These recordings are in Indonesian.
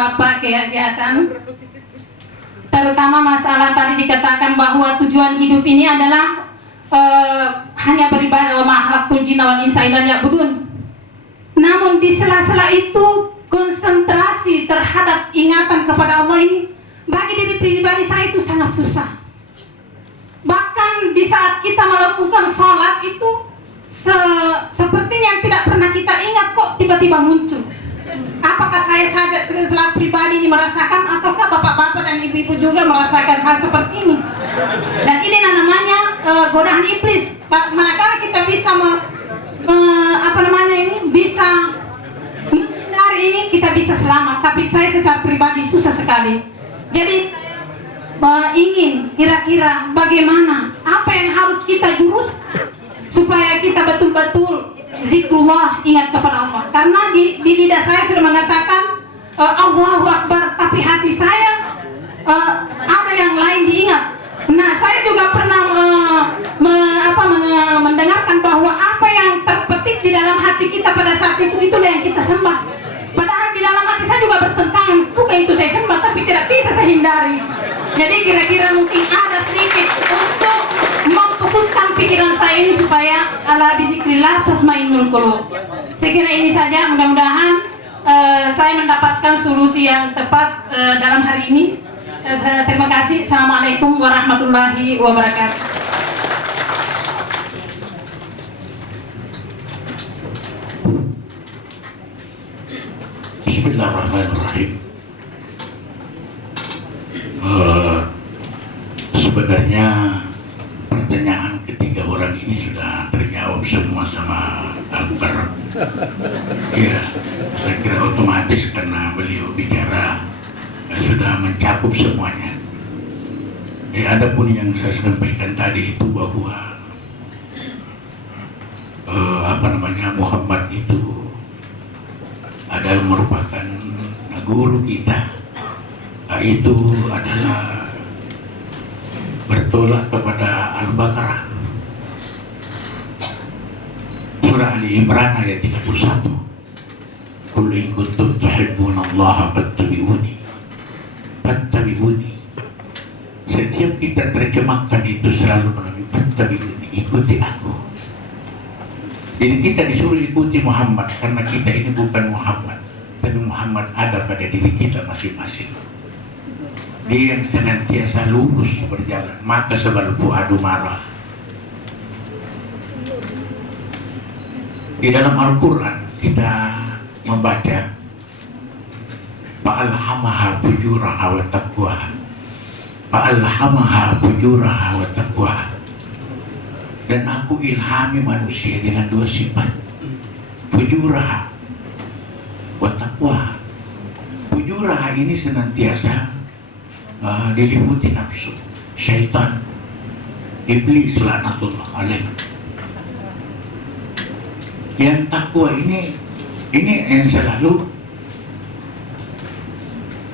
Bapak Kiai Hasan, terutama masalah tadi dikatakan bahwa tujuan hidup ini adalah hanya beribadah wa ma'akhlaqul jinna wal insa illa liya'budun. Namun di sela-sela itu konsentrasi terhadap ingatan kepada Allah ini bagi diri pribadi saya itu sangat susah. Bahkan di saat kita melakukan sholat itu seperti yang tidak pernah kita ingat kok tiba-tiba muncul. Apakah saya saja selaku pribadi ini merasakan, ataukah bapak-bapak dan ibu-ibu juga merasakan hal seperti ini? Dan ini namanya godaan iblis. Manakala kita bisa bisa menghindari ini, kita bisa selamat. Tapi saya secara pribadi susah sekali. Jadi ingin kira-kira bagaimana, apa yang harus kita jurus supaya kita betul-betul zikrullah, ingat kepada Allah. Karena di lidah saya sudah mengatakan Allahu Akbar, tapi hati saya ada yang lain diingat. Nah, saya juga pernah mendengarkan bahwa apa yang terpetik di dalam hati kita pada saat itulah yang kita sembah. Padahal di dalam hati saya juga bertentangan, bukan itu saya sembah, tapi tidak bisa saya hindari. Jadi kira-kira mungkin ada sedikit untuk memfokuskan pikiran saya ini supaya ala bizikrillah tatmainnul qulub. Saya kira ini saja, mudah-mudahan saya mendapatkan solusi yang tepat dalam hari ini. Terima kasih. Assalamualaikum warahmatullahi wabarakatuh. Bismillahirrahmanirrahim. Sebenarnya pertanyaan ketiga orang ini sudah terjawab semua sama Akbar. Ya, saya kira otomatis karena beliau bicara sudah mencakup semuanya. Adapun yang saya sampaikan tadi itu bahwa Muhammad itu adalah merupakan guru kita, itu adalah bertolak kepada Al-Baqarah surah Ali Imran ayat 31. Qul in kuntum tuhibbunallaha fattabi'uni. Setiap kita terjemahkan itu selalu melalui fattabi'uni, ikuti aku. Jadi kita disuruh ikuti Muhammad karena kita ini bukan Muhammad, tapi Muhammad ada pada diri kita masing-masing. Dia yang senantiasa lurus berjalan, maka sebal fuadu marah. Di dalam Al-Quran kita membaca fa'alhamaha fujuraha wa taqwaha, fa'alhamaha fujuraha wa taqwaha. Dan aku ilhami manusia dengan dua sifat, fujuraha wa taqwaha. Fujuraha ini senantiasa diliputi nafsu, syaitan, iblis laknatullah alaih. Yang takwa ini yang selalu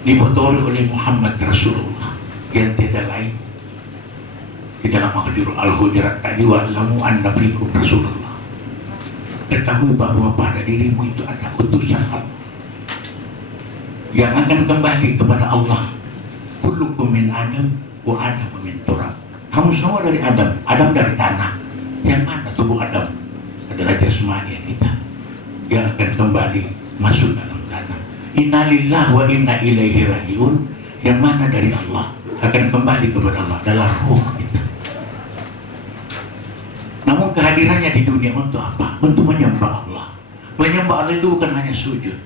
dimotori oleh Muhammad Rasulullah, yang tidak lain. Di dalam Al-Hujurat tadi, wa'lamu anna fikum Rasulullah. Ketahui bahwa pada dirimu itu ada utusan Allah yang akan kembali kepada Allah. Kullukum min Adam wa Adam min turab. Kamu semua dari Adam, Adam dari tanah. Yang mana tubuh Adam? Adalah jasmani kita yang akan kembali masuk dalam tanah. Inna lillahi wa inna ilaihi raji'un. Yang mana dari Allah akan kembali kepada Allah adalah ruh kita. Namun kehadirannya di dunia untuk apa? Untuk menyembah Allah. Menyembah Allah itu bukan hanya sujud,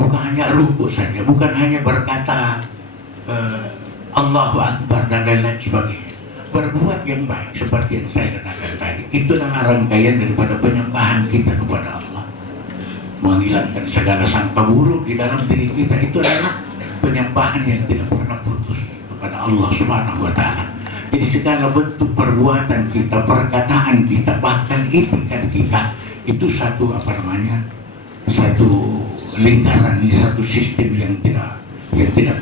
bukan hanya ruku saja, bukan hanya berkata Allahu Akbar dan lain-lain sebagainya. Berbuat yang baik seperti yang saya katakan tadi, itu adalah rangkaian daripada penyembahan kita kepada Allah. Menghilangkan segala sangka buruk di dalam diri kita, itu adalah penyembahan yang tidak pernah putus kepada Allah Subhanahu wa Ta'ala. Jadi segala bentuk perbuatan kita, perkataan kita, bahkan itikat kita, itu satu satu lingkaran, ini satu sistem yang tidak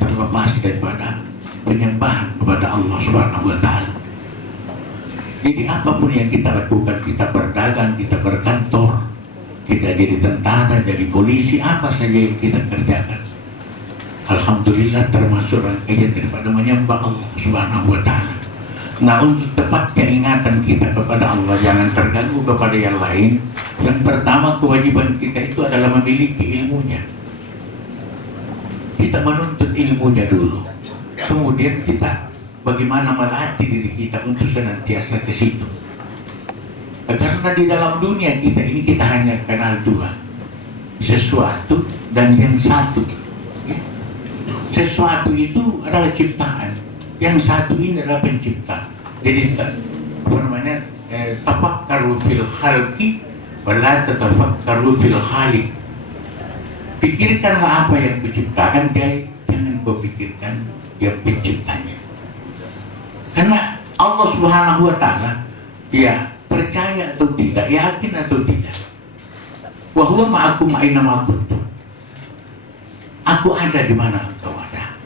terlepas daripada penyembahan kepada Allah Subhanahu wa Ta'ala. Jadi apapun yang kita lakukan, kita berdagang, kita berkantor, kita jadi tentara, jadi polisi, apa saja yang kita kerjakan, Alhamdulillah termasuk rangkaian daripada menyembah Allah Subhanahu wa Ta'ala. Nah, untuk tepatnya ingatan kita kepada Allah, jangan terganggu kepada yang lain. Yang pertama, kewajiban kita itu adalah memiliki ilmunya. Kita menuntut ilmunya dulu. Kemudian kita bagaimana melatih diri kita untuk senantiasa ke situ. Karena di dalam dunia kita ini kita hanya kenal dua, sesuatu dan yang satu. Sesuatu itu adalah ciptaan, yang satu ini adalah pencipta. Jadi apa namanya, tafakkaru fil khalqi wala tatafakkaru fil khaliq. Pikirkanlah apa yang menciptakan, jangan kau pikirkan yang penciptanya. Karena Allah Subhanahu wa Ta'ala, ya percaya atau tidak, yakin atau tidak, wa huwa ma'akum aina ma kuntum. Aku ada di mana engkau ada.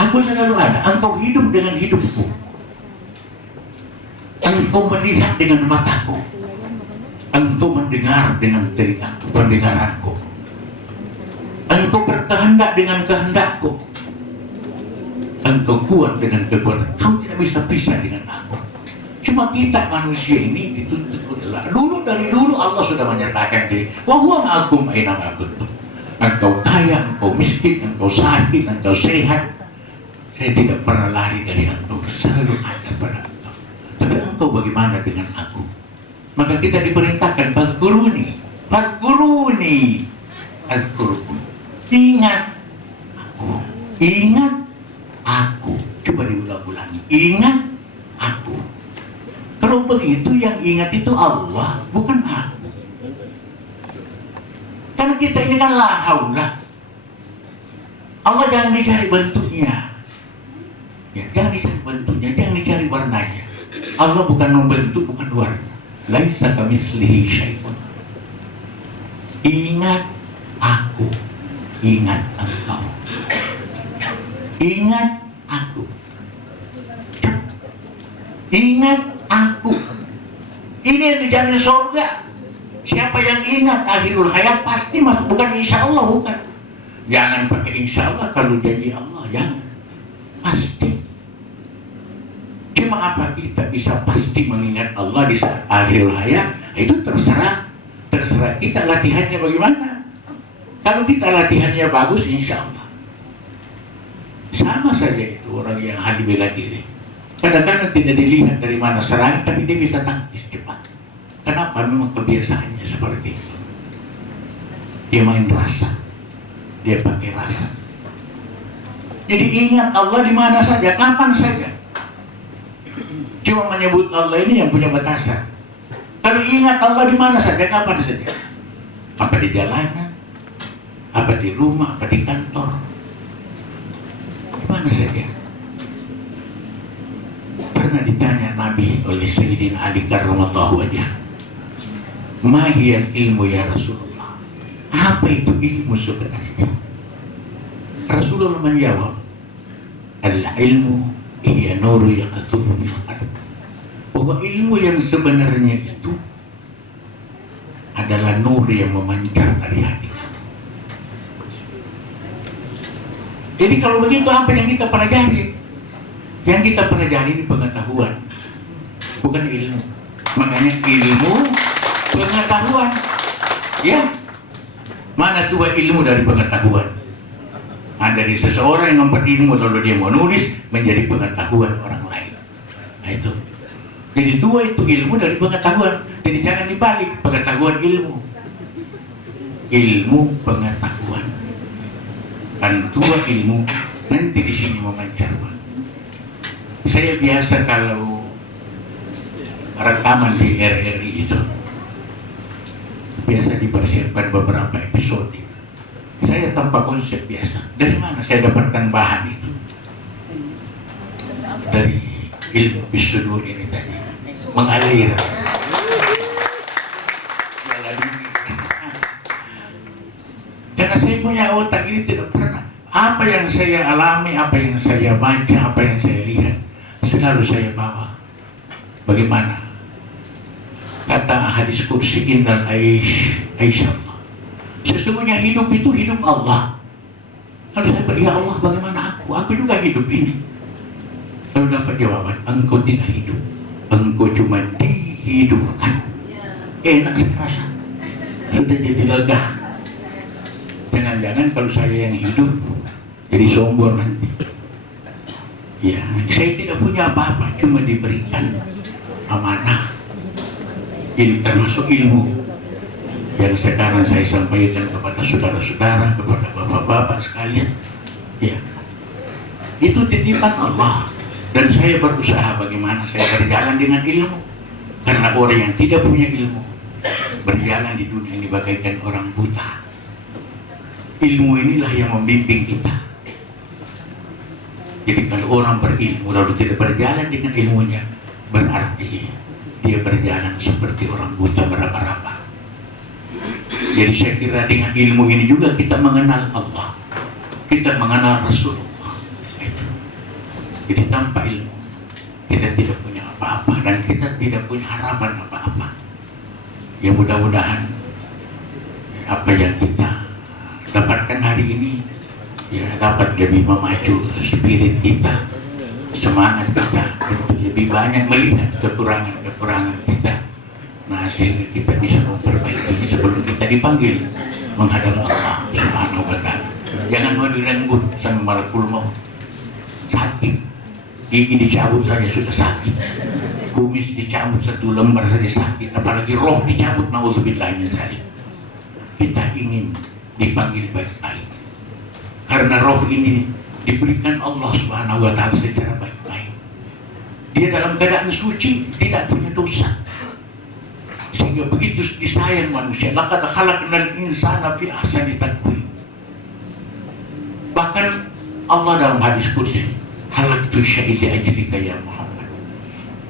Aku selalu ada. Engkau hidup dengan hidupku. Engkau melihat dengan mataku. Engkau mendengar dengan telingaku, pendengaranku. Engkau berkehendak dengan kehendakku. Engkau kuat dengan kekuatan. Kau tidak bisa pisah dengan aku. Cuma kita manusia ini dituntut adalah dari dulu Allah sudah menyatakan diri. Wa huwa ma'akum aina ma kuntum. Engkau kaya, engkau miskin, engkau sakit, engkau sehat, saya tidak pernah lari dari engkau, selalu ada pada engkau. Tapi engkau bagaimana dengan aku? Maka kita diperintahkan fadhkuruni, azkurukum. Ingat aku. Coba diulang-ulangi, ingat aku. Kalau begitu yang ingat itu Allah, bukan aku. Karena kita ini kan la haula. Allah jangan dicari bentuknya, ya, jangan dicari bentuknya, jangan dicari warnanya. Allah bukan membentuk, bukan warna. Laisa kamitslihi syai'un. Ingat aku, ingat engkau, ingat aku, ingat aku. Ini yang dijamin surga. Siapa yang ingat akhirul hayat pasti masuk, bukan insya Allah, bukan. Jangan pakai insya Allah kalau janji Allah, jangan. Pasti. Cuma apa kita bisa pasti mengingat Allah di saat akhirul hayat, itu terserah kita latihannya bagaimana. Kalau kita latihannya bagus, insya Allah. Sama saja itu orang yang hadir bela diri. Kadang-kadang tidak dilihat dari mana serangan, tapi dia bisa tangkis cepat. Kenapa? Memang kebiasaannya seperti itu. Dia main rasa, dia pakai rasa. Jadi ingat Allah di mana saja, kapan saja. Cuma menyebut Allah ini yang punya batasan. Kalau ingat Allah di mana saja, kapan saja. Apa di jalanan, apa di rumah, apa di kantor, di mana saja. Pernah ditanya Nabi oleh Sayyidina Ali karramallahu wajhah, mahiyal ilmu ya Rasulullah, apa itu ilmu sebenarnya? Rasulullah menjawab, al-ilmu hiya nuru yaqturu min qalb. Bahwa ilmu yang sebenarnya itu adalah nur yang memancar dari hati. Jadi kalau begitu apa yang kita pelajari? Yang kita pelajari ini pengetahuan, bukan ilmu. Makanya ilmu pengetahuan, ya. Mana tua ilmu dari pengetahuan? Dari seseorang yang berilmu lalu dia mau nulis menjadi pengetahuan orang lain. Nah itu. Jadi tua itu ilmu dari pengetahuan. Jadi jangan dibalik, pengetahuan ilmu. Ilmu pengetahuan. Kan tua ilmu nanti di sini memancar. Saya biasa kalau rekaman di RRI itu biasa dipersiapkan beberapa episode. Saya tanpa konsep biasa. Dari mana saya dapatkan bahan itu? Dari ilmu bisudur ini tadi, mengalir. Karena saya punya otak ini tidak pernah. Apa yang saya alami, apa yang saya baca, apa yang saya lihat, selalu saya bawa. Bagaimana? Kata hadis kursi innal aisyah. Sesungguhnya hidup itu hidup Allah. Lalu saya berkata, ya Allah, bagaimana aku? Aku juga hidup ini. Lalu dapat jawaban, engkau tidak hidup, engkau cuma dihidupkan. Enak saya rasa, sudah jadi lega. Jangan-jangan kalau saya yang hidup jadi sombong nanti. Ya, saya tidak punya apa-apa, cuma diberikan amanah. Ini termasuk ilmu yang sekarang saya sampaikan kepada saudara-saudara, kepada bapak-bapak sekalian. Ya, itu titipan Allah. Dan saya berusaha bagaimana saya berjalan dengan ilmu. Karena orang yang tidak punya ilmu berjalan di dunia ini bagaikan orang buta. Ilmu inilah yang membimbing kita. Jadi kalau orang berilmu lalu tidak berjalan dengan ilmunya, berarti dia berjalan seperti orang buta meraba-raba. Jadi saya kira dengan ilmu ini juga kita mengenal Allah, kita mengenal Rasulullah. Jadi tanpa ilmu kita tidak punya apa-apa dan kita tidak punya harapan apa-apa. Ya mudah-mudahan apa yang kita dapatkan hari ini ya dapat lebih memacu spirit kita, semangat kita untuk lebih banyak melihat kekurangan-kekurangan kita. Nah, sehingga kita bisa memperbaiki sebelum kita dipanggil menghadap Allah Subhanahu wa Ta'ala. Jangan mau direnggut sama malakul maut. Sakit. Gigi dicabut saja sudah sakit, kumis dicabut satu lembar saja sakit, apalagi roh dicabut, naudzubillah min dzalik. Kita ingin dipanggil baik-baik karena roh ini diberikan Allah Subhanahu wa Ta'ala secara baik-baik. Dia dalam keadaan suci, tidak punya dosa, sehingga begitu disayang manusia. Laqad khalaqnal insana fi ahsani taqwim. Bahkan Allah dalam hadis qudsi, halaktu syai'i ajlika ya Muhammad.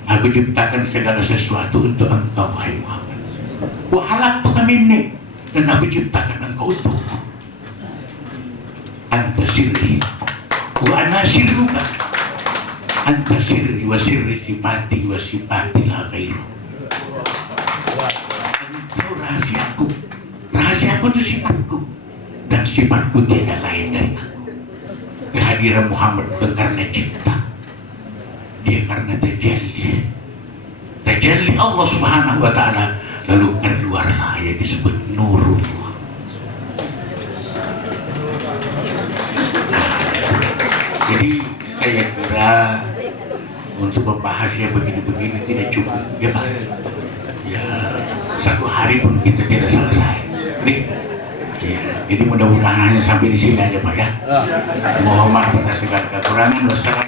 Aku ciptakan segala sesuatu untuk engkau wahai Muhammad. Wa halaktuka minni, dan aku ciptakan engkau untukku. Anta sirri wa ana sirruka. Anta sirri wa sirri sifati wa sifati la ghairu. Engkau rahasiaku, rahasiaku itu sifatku, dan sifatku tiada lain dari aku. Kehadiran Muhammad bukan karena cinta, dia karena tajalli Allah Subhanahu wa Ta'ala, lalu keluarlah yang disebut Nurullah. Jadi saya kira untuk membahas yang begini-begini tidak cukup, ya Pak. Ya, satu hari pun kita tidak selesai. Ya, jadi mudah-mudahan hanya sampai di sini aja Pak ya. Mohon maaf atas segala kekurangan. Wassalamualaikum.